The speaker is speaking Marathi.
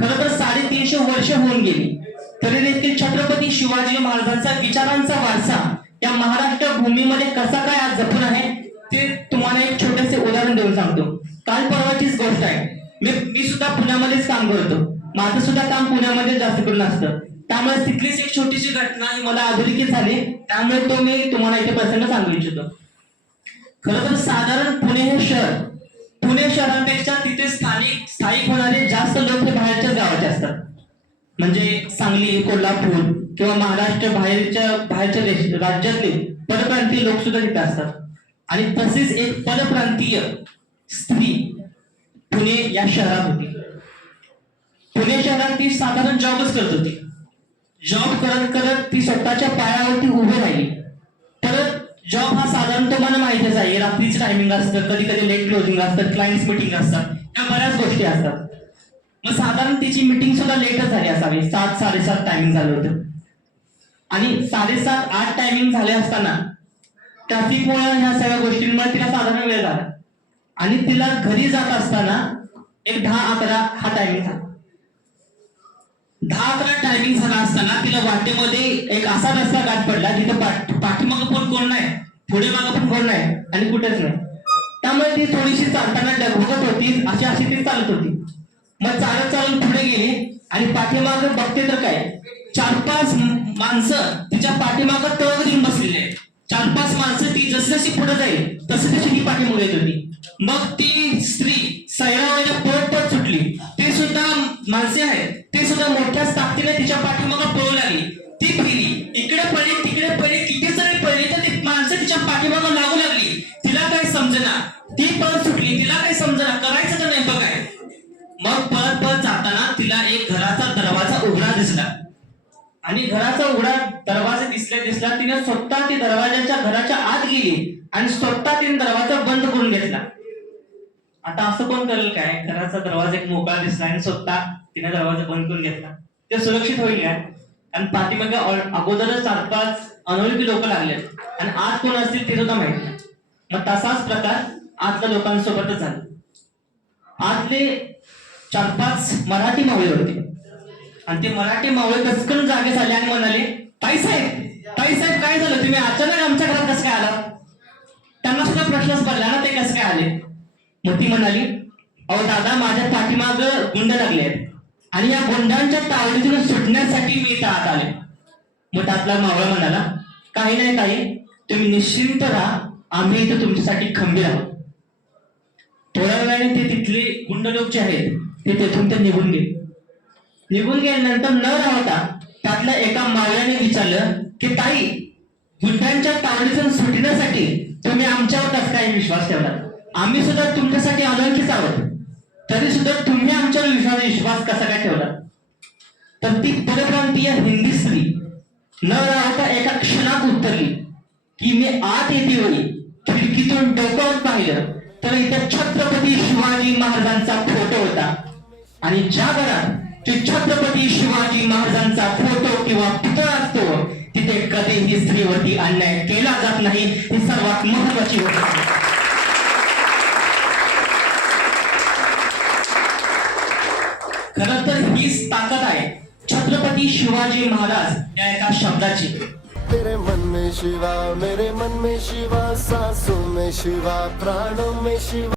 खरं तर 350 वर्ष होऊन गेली तरी देखील छत्रपती शिवाजी महाराजांचा विचारांचा वारसा या महाराष्ट्र भूमीमध्ये कसा काय आज जपून आहे ते तुम्हाला एक छोटेसे उदाहरण देऊन सांगतो. काल परवाचीच गोष्ट आहे. मी सुद्धा पुण्यामध्येच काम करतो. माझं सुद्धा काम पुण्यामध्ये जास्त करून असतं. त्यामुळे तिथलीच एक छोटीशी घटना ही मला अधोरेखित झाली, त्यामुळे तो मी तुम्हाला इथे प्रसंग सांगू इच्छितो. खरं तर साधारण पुणे शहरापेक्षा तिथे स्थायिक होणारे जास्त लोक हे बाहेरच्या गावाचे असतात. म्हणजे सांगली, कोल्हापूर किंवा महाराष्ट्र बाहेरच्या राज्यातले परप्रांतीय लोक सुद्धा तिथे असतात. आणि तसेच एक परप्रांतीय स्त्री पुणे या शहरात होती. पुणे शहरात ती साधारण जॉबच करत होती. जॉब करत करत ती स्वतःच्या पायावरती उभी राहिली. परत जॉब हा साधारण तुम्हाला माहितीच आहे, रात्रीच टायमिंग असतं, कधी कधी लेट क्लोजिंग असतं, क्लायंट्स मीटिंग असतात, या बऱ्याच गोष्टी असतात. मग साधारण तिची मीटिंग सुद्धा लेटच झाली असावी. 7-7:30 टायमिंग झालं होतं. आणि 7:30-8 टायमिंग झाले असताना ट्रॅफिकमुळे ह्या सगळ्या गोष्टींमुळे तिला साधारण वेळ झाला. आणि तिला घरी जात असताना एक 10-11 हा टायमिंग झाला. 10-11 टायमिंग झाला असताना तिला वाटेमध्ये एक असा रस्ता गाठ पडला जिथे पाठीमागं पण कोण नाही, पुढे मागं पण कोण नाही आणि कुठेच नाही. त्यामुळे ती थोडीशी चालताना डगमगत होती. अशी ती चालत होती. मग चालत पुढे गेली आणि पाठीमागं बघते तर काय, 4-5 माणसं तिच्या पाठीमागं तळ घेऊन बसलेले आहेत. 4-5 माणसं ती जशी पुढे जाईल तशी ती पाठीमागे येत होती. मग ती स्त्री सैरावल्या पळत सुटली. ते सुद्धा माणसे आहेत, ते सुद्धा मोठ्या ताकदीने तिच्या पाठीमागं पळू लागली. ती फिरली, इकडे पळली तिकडे पळली, किती जरी पळली तर ती माणसं तिच्या पाठीमागं लागू लागली. तिला काही समजेना, ती पळत सुटली. तिला काही समजेना करायचं तर नाही बघाय. मग पळत जाताना तिला एक घराचा दरवाजा उघडा दिसला. आणि घराचा उघडा दरवाजा दिसला तिने स्वतः ती दरवाजाच्या घराच्या आत गेली आणि स्वतः तिने दरवाजा बंद करून घेतला. आता असं कोण करेल काय, घराचा दरवाजा एक मोकळा दिसला आणि स्वतः तिने दरवाजा बंद करून घेतला, ते सुरक्षित होईल काय? आणि पाठीमागे अगोदरच 4-5 अनोळखी लोक लागले आणि आत कोण असतील ते सुद्धा माहिती नाही. मग तसाच प्रकार आतल्या लोकांसोबतच झाला. आतले 4-5 मराठी मावळे होते आणि ते मराठी मावळे कसकन जागे झाले आणि म्हणाले, ताईसाहेब काय झालं, तुम्ही अचानक आमच्या घरात कसं काय आलात? त्यांना सुद्धा प्रश्नच पडला ना, ते कसं काय आले? मग ती म्हणाली, अहो दादा, माझ्या पाठीमाग गुंड लागले आहेत आणि या गुंडांच्या तावडीतून सुटण्यासाठी मी इथं आत आले. मग त्यातला मावळा म्हणाला, काही नाही ताई, तुम्ही निश्चिंत राहा, आम्ही इथं तुमच्यासाठी खंबीर आहोत. थोड्या वेळाने ते तिथले गुंड लोक जे आहेत ते तेथून ते निघून गेल्यानंतर न राहता त्यातल्या एका मावळ्याने विचारलं की ताई, गुंडांच्या तावडीतून सुटण्यासाठी तुम्ही आमच्यावर कसं काय विश्वास ठेवला? आम्ही सुद्धा तुमच्यासाठी अनोळखीच आहोत, तरी सुद्धा तुम्ही आमच्यावर विश्वास कसा काय ठेवला? तर ती परप्रांतीय हिंदी स्त्री न राहता एका क्षणात उत्तरली की मी आत येते वेळी खिडकीतून डोकावून पाहिलं तर इथे छत्रपती शिवाजी महाराजांचा फोटो होता. आणि ज्या घरात छत्रपती शिवाजी महाराजांचा फोटो किंवा पुतळा असतो तिथे कधीही स्त्रीवरती अन्याय केला जात नाही. ही सर्वात महत्वाची गोष्ट. खरं तर हीच ताकद आहे छत्रपती शिवाजी महाराज या एका शब्दाची. तेरे मन में शिवा, मेरे मन में शिवा, सांसों में शिवा, प्राणों में शिवा.